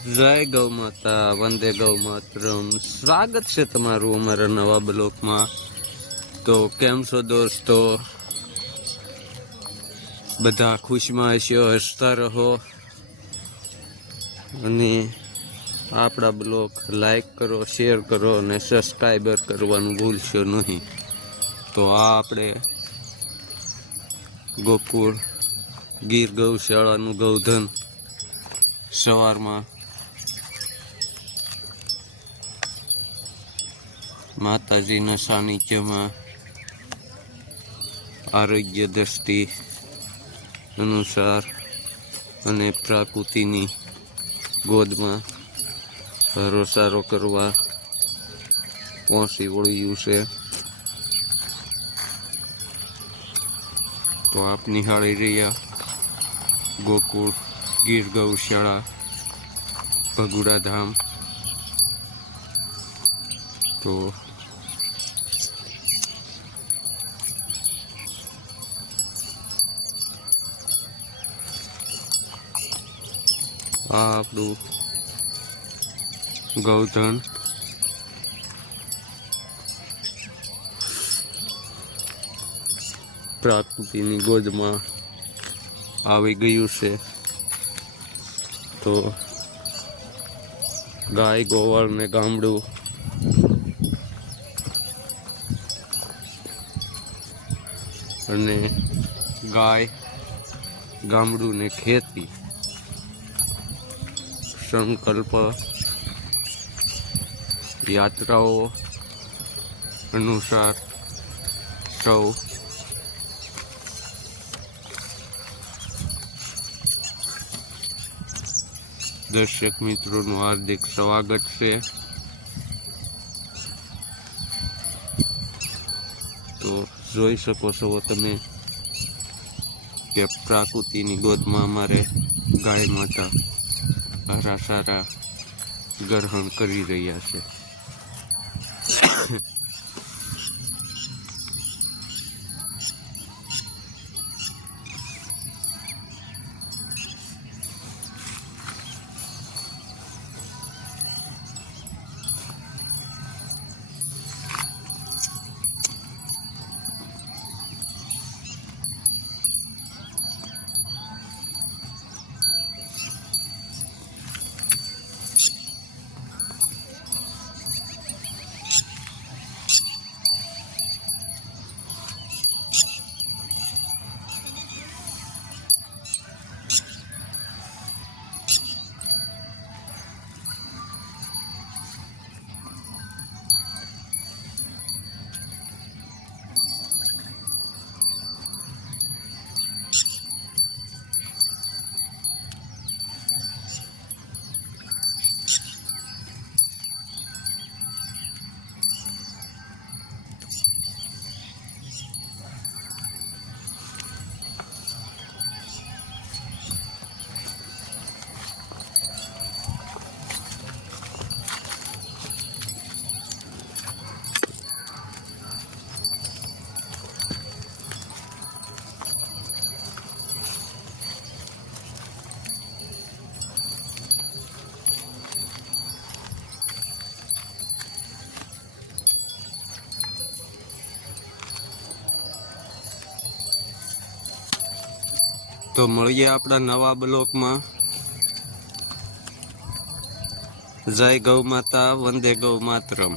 જય ગૌ માતા, વંદે ગૌ માતરમ। સ્વાગત છે તમારું અમારા નવા બ્લોકમાં। તો કેમ છો દોસ્તો? બધા ખુશમાં હશો, હસતા રહો અને આપણા બ્લોગ લાઈક કરો, શેર કરો અને સબસ્ક્રાઈબર કરવાનું ભૂલશો નહીં। તો આ આપણે ગોકુળ ગીર ગૌશાળાનું ગૌધન સવારમાં માતાજીના સાનિધ્યમાં આરોગ્ય દ્રષ્ટિ અનુસાર અને પ્રકૃતિની ગોદમાં ભરોસારો કરવા પહોંચી વળ્યું છે। તો આપ નિહાળી રહ્યા ગોકુળ ગીર ગૌશાળા ભગુડા ધામ। તો આ આપણું ગૌધન પ્રકૃતિની ગોદમાં આવી ગયું છે। તો ગાય ગોવાળ ને ગામડું અને ગાય ગામડું ને ખેતી સંકલ્પ યાત્રાઓ અનુસાર સૌ દર્શક મિત્રોનું હાર્દિક સ્વાગત છે। તો જોઈ શકો છો તમે કે પ્રકૃતિની ગોદમાં અમારે ગાય માતા સારા ગ્રહણ કરી રહ્યા છે। તો મળીએ આપણા નવા બ્લોકમાં। જય ગૌ માતા, વંદે ગૌ માતરમ।